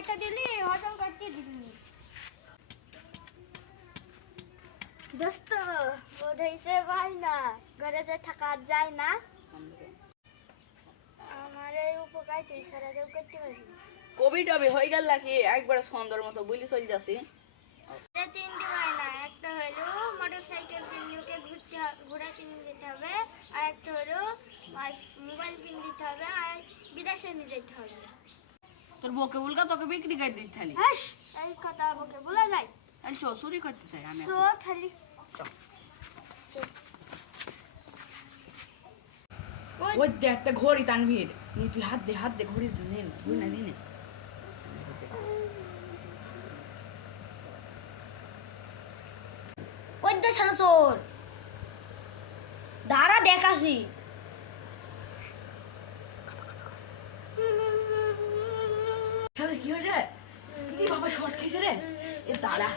খাইতে দিলি হজম করতে দিলি দোস্ত বোধহইছে ভাই না ঘরে যে থাকা যায় না আমার এই উপকার তুই সারা কেউ করতে পারবি কোভিড হবে হয়ে গেল নাকি একবারে সুন্দর মতো বলি চল যাচ্ছি তিনটে হয় না একটা হলো মোটরসাইকেল কিনতে ঘোরা কিনে যেতে হবে আর একটা হলো মোবাইল কিনে দিতে হবে আর বিদেশে নিয়ে যেতে হবে তোর বউকে বলকা তোকে বিক্রি করে দিতে থালি হাস এই কথা বকে বলা যায় চল চুরি করতে চাই আমি সো খালি ওই দে একটা ঘড়ি তানভীর নি তুই হাত দে ঘড়ি নে না নে ওই দে সানসোর দাঁড়া দেখাসি কি হয়ে রে বাবা শর্ট খেয়েছে রে এ দাঁড়া